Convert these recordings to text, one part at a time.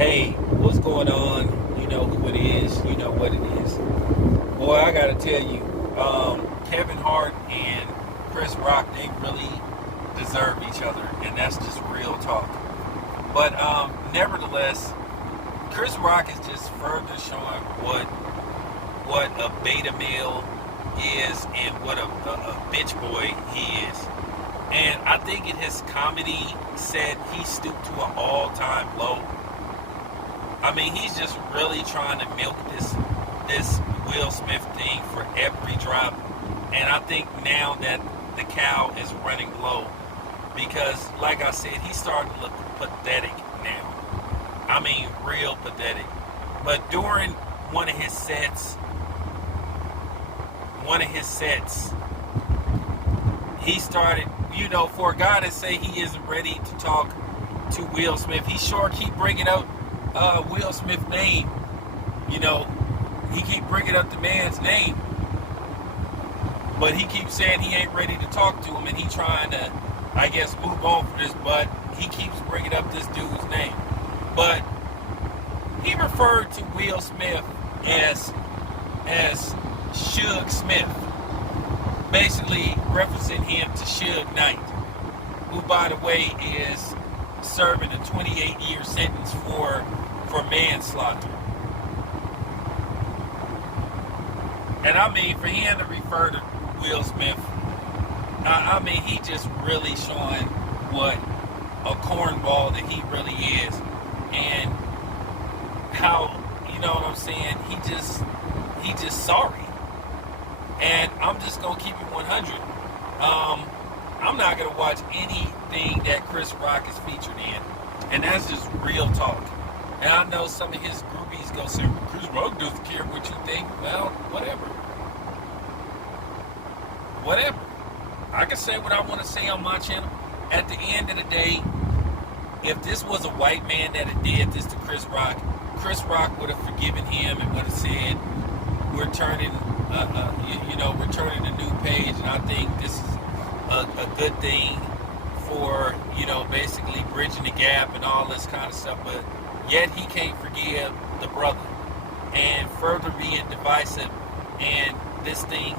Hey, what's going on? You know who it is. You know what it is. Boy, I gotta tell you, Kevin Hart and Chris Rock, they really deserve each other, and that's just real talk. But nevertheless, Chris Rock is just further showing what a beta male is and what a bitch boy he is. And I think in his comedy set, he stooped to an all-time low. I mean, he's just really trying to milk this Will Smith thing for every drop. And I think now that the cow is running low, because like I said, he's starting to look pathetic now. I mean, real pathetic. But during one of his sets, he started, for a guy to say he isn't ready to talk to Will Smith, he sure keep bringing up Will Smith's name. He keep bringing up the man's name, but he keeps saying he ain't ready to talk to him, and he trying to, I guess, move on from this, but he keeps bringing up this dude's name. But he referred to Will Smith as Suge Smith, basically referencing him to Suge Knight, who, by the way, is serving a 28-year sentence for manslaughter. And I mean, for him to refer to Will Smith, I mean, he just really showing what a cornball that he really is, and how, you know what I'm saying, he just sorry. And I'm just gonna keep it 100. I'm not gonna watch anything that Chris Rock is featured in, and that's just real talk. And I know some of his groupies go say, Chris Rock doesn't care what you think. Well, whatever. I can say what I want to say on my channel. At the end of the day, if this was a white man that had did this to Chris Rock would have forgiven him and would have said, we're turning a new page, and I think this is a good thing for, basically bridging the gap and all this kind of stuff. But yet he can't forgive the brother, and further being divisive, and this thing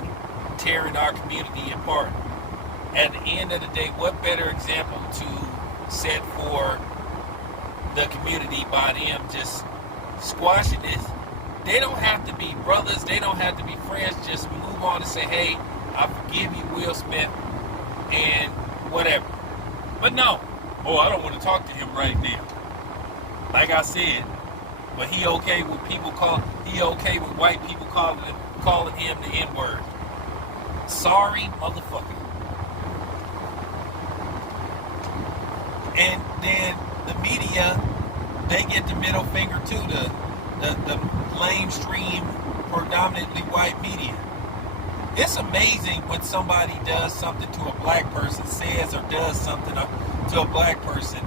tearing our community apart. At the end of the day, what better example to set for the community by them just squashing this? They don't have to be brothers, they don't have to be friends, just move on and say, hey, I forgive you, Will Smith, and whatever. But no, I don't want to talk to him right now. Like I said, but he okay with white people calling him the N-word. Sorry, motherfucker. And then the media, they get the middle finger to the lamestream, predominantly white media. It's amazing when somebody does something to a black person, says or does something to a black person,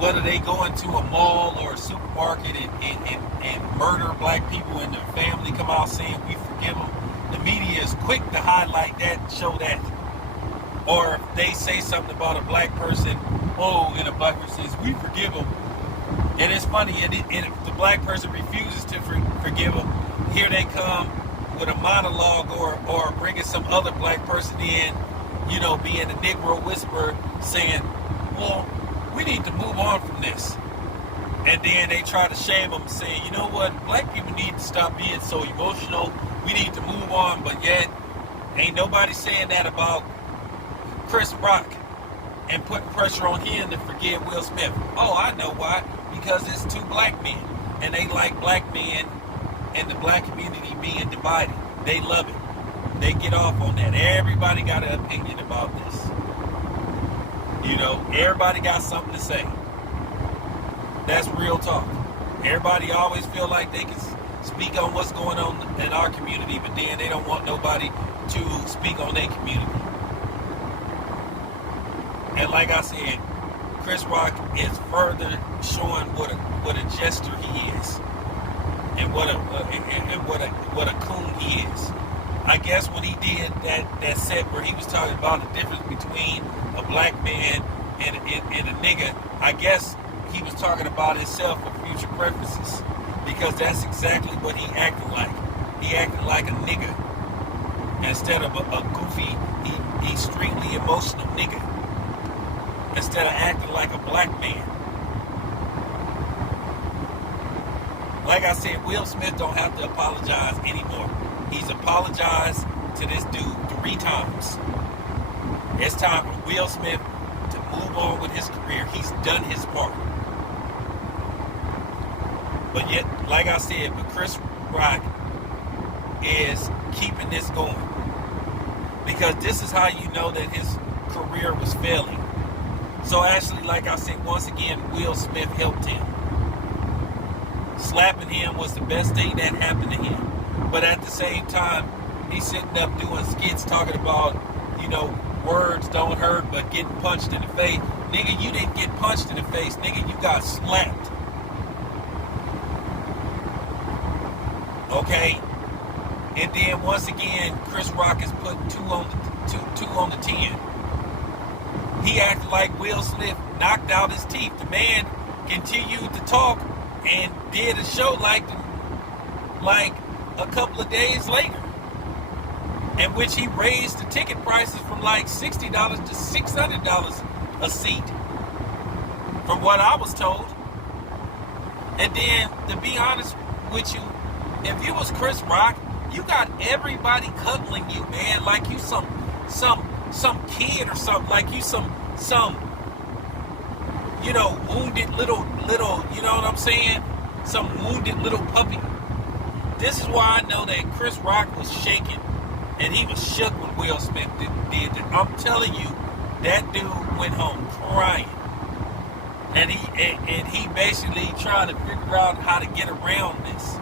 whether they go into a mall or a supermarket and murder black people and their family come out saying we forgive them. The media is quick to highlight that and show that. Or if they say something about a black person, and a black person says we forgive them. And it's funny, and if the black person refuses to forgive them, here they come with a monologue or bringing some other black person in, being a Negro whisperer, saying, well, we need to move on from this. And then they try to shame them, saying, you know what, black people need to stop being so emotional. We need to move on, but yet ain't nobody saying that about Chris Rock and putting pressure on him to forgive Will Smith. Oh, I know why. Because it's two black men, and they like black men and the black community being divided. They love it. They get off on that. Everybody got an opinion about this. Everybody got something to say. That's real talk. Everybody always feel like they can speak on what's going on in our community, but then they don't want nobody to speak on their community. And like I said, Chris Rock is further showing what a jester he is, and what a coon he is. I guess when he did that set where he was talking about the difference between a black man and a nigga, I guess he was talking about himself for future preferences, because that's exactly what he acted like. He acted like a nigga instead of a goofy, extremely emotional nigga, instead of acting like a black man. Like I said, Will Smith don't have to apologize anymore. He's apologized to this dude 3 times. It's time for Will Smith to move on with his career. He's done his part. But yet, like I said, but Chris Rock is keeping this going. Because this is how you know that his career was failing. So actually, like I said, once again, Will Smith helped him. Slapping him was the best thing that happened to him. But at the same time, he's sitting up doing skits talking about, words don't hurt, but getting punched in the face. Nigga, you didn't get punched in the face. Nigga, you got slapped. Okay? And then once again, Chris Rock is putting 2 on the 10. He acted like Will Smith knocked out his teeth. The man continued to talk and did a show like a couple of days later, in which he raised the ticket prices from like $60 to $600 a seat, from what I was told. And then, to be honest with you, if you was Chris Rock, you got everybody cuddling you, man, like you some kid or something, like you some wounded little, you know what I'm saying? Some wounded little puppy. This is why I know that Chris Rock was shaking, and he was shook when Will Smith did that. I'm telling you, that dude went home crying, and he basically trying to figure out how to get around this.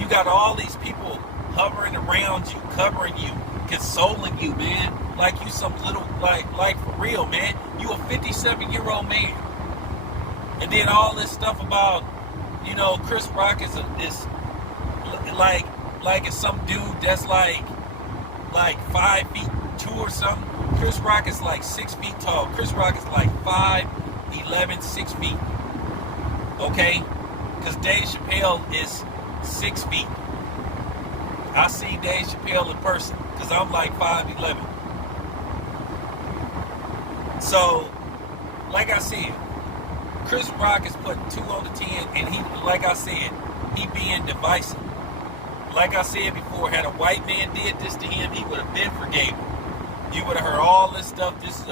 You got all these people hovering around you, covering you, consoling you, man, like you some little, like for real, man. You a 57-year-old man, and then all this stuff about, Chris Rock is like it's some dude that's like 5'2" or something. Chris Rock is like 6 feet tall. Chris Rock is like 5'11", 6 feet. Okay? Because Dave Chappelle is 6 feet. I see Dave Chappelle in person because I'm like 5'11". So, like I said, Chris Rock is putting 2 on the 10, and he, like I said, he being divisive. Like I said before, had a white man did this to him, he would have been forgave him. You would have heard all this stuff. This is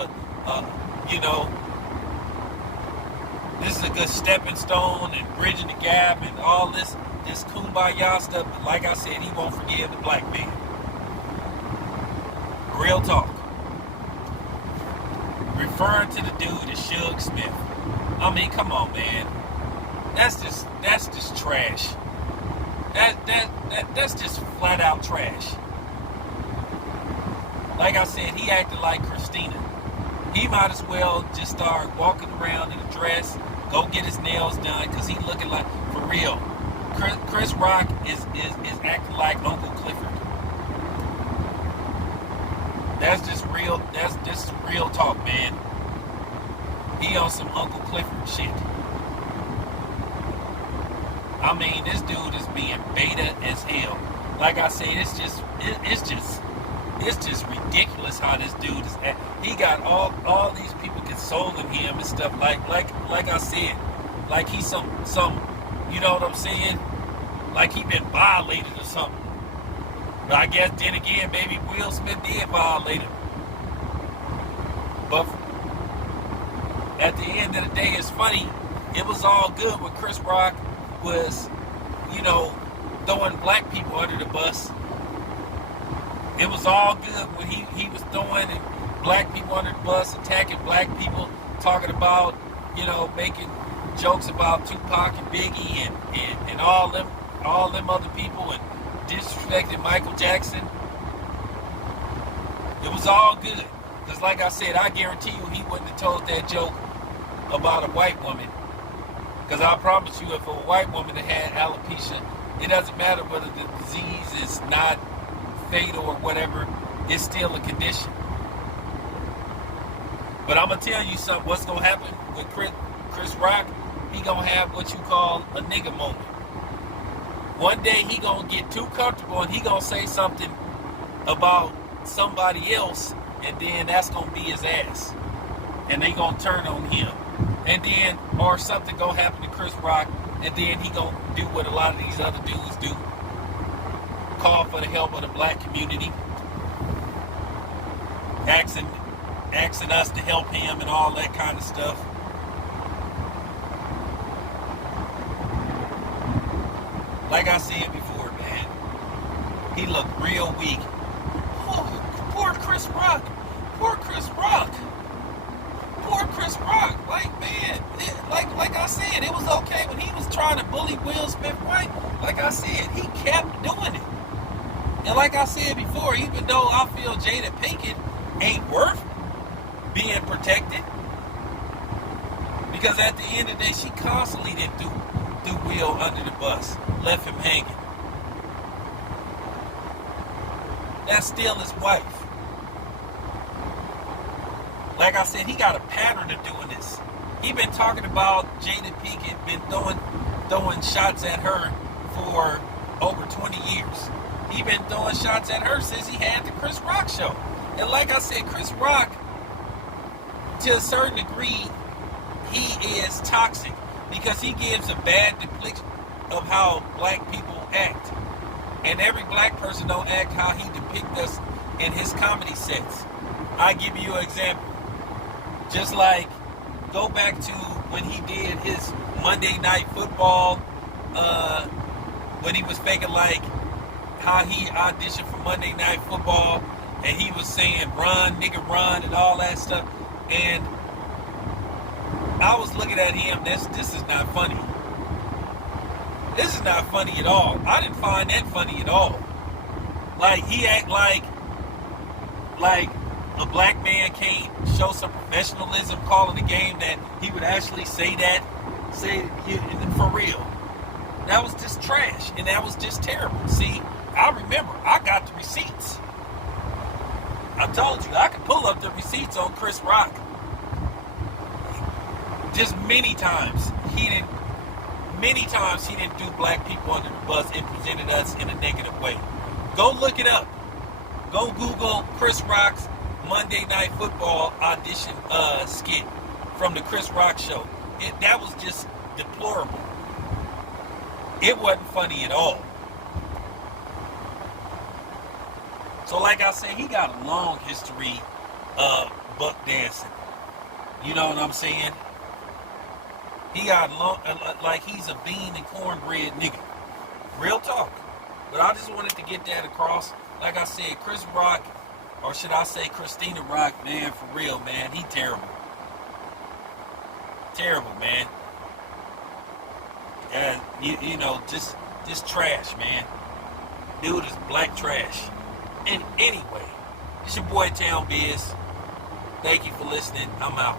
this is a good stepping stone and bridging the gap and all this kumbaya stuff. But like I said, he won't forgive the black man. Real talk. Referring to the dude as Suge Smith. I mean, come on, man. That's just trash. That's just flat out trash. Like I said, he acted like Christina. He might as well just start walking around in a dress, go get his nails done, because he looking like, for real. Chris Rock is acting like Uncle Clifford. That's just real. That's just real talk, man. He on some Uncle Clifford shit. I mean, this dude is being beta as hell. Like I said, it's just ridiculous how this dude is. He got all these people consoling him and stuff. Like I said, like he's some, you know what I'm saying? Like he been violated or something. But I guess then again, maybe Will Smith did violate him. But at the end of the day, it's funny. It was all good when Chris Rock was, throwing black people under the bus. It was all good when he was throwing black people under the bus, attacking black people, talking about, making jokes about Tupac and Biggie and all them other people, and disrespecting Michael Jackson. It was all good. Because like I said, I guarantee you he wouldn't have told that joke about a white woman. Because I promise you, if a white woman had alopecia, it doesn't matter whether the disease is not fatal or whatever, it's still a condition. But I'm going to tell you something, what's going to happen with Chris Rock, he gonna have what you call a nigga moment. One day he gonna get too comfortable and he gonna say something about somebody else, and then that's gonna be his ass, and they gonna turn on him, and then or something gonna happen to Chris Rock, and then he gonna do what a lot of these other dudes do, call for the help of the black community, asking us to help him and all that kind of stuff. Like I said before, man, he looked real weak. Oh, poor Chris Rock. Poor Chris Rock. Poor Chris Rock. Like, man, like I said, it was okay when he was trying to bully Will Smith, right? Like I said, he kept doing it. And like I said before, even though I feel Jada Pinkett ain't worth being protected, because at the end of the day, she constantly didn't do Will under the bus, left him hanging. That's still his wife. Like I said, he got a pattern of doing this. He been talking about Jada Pinkett, been throwing shots at her for over 20 years. He been throwing shots at her since he had the Chris Rock show. And like I said, Chris Rock, to a certain degree, he is toxic because he gives a bad depiction of how black people act. And every black person don't act how he depicts us in his comedy sets. I give you an example. Just like, go back to when he did his Monday Night Football, when he was faking like how he auditioned for Monday Night Football, and he was saying run, nigga run, and all that stuff. And I was looking at him, this is not funny. This is not funny at all. I didn't find that funny at all. Like, he act like a black man can't show some professionalism calling the game, that he would actually say for real. That was just trash, and that was just terrible. See, I remember, I got the receipts. I told you, I could pull up the receipts on Chris Rock. Just many times he didn't do black people under the bus and presented us in a negative way. Go look it up. Go Google Chris Rock's Monday Night Football audition skit from the Chris Rock show. That was just deplorable. It wasn't funny at all. So like I said, he got a long history of buck dancing. You know what I'm saying? He got long, like he's a bean and cornbread nigga. Real talk. But I just wanted to get that across. Like I said, Chris Rock, or should I say Christina Rock, man, for real, man, he terrible. Terrible, man. And you know, just trash, man. Dude is black trash. And anyway, it's your boy Town Biz. Thank you for listening. I'm out.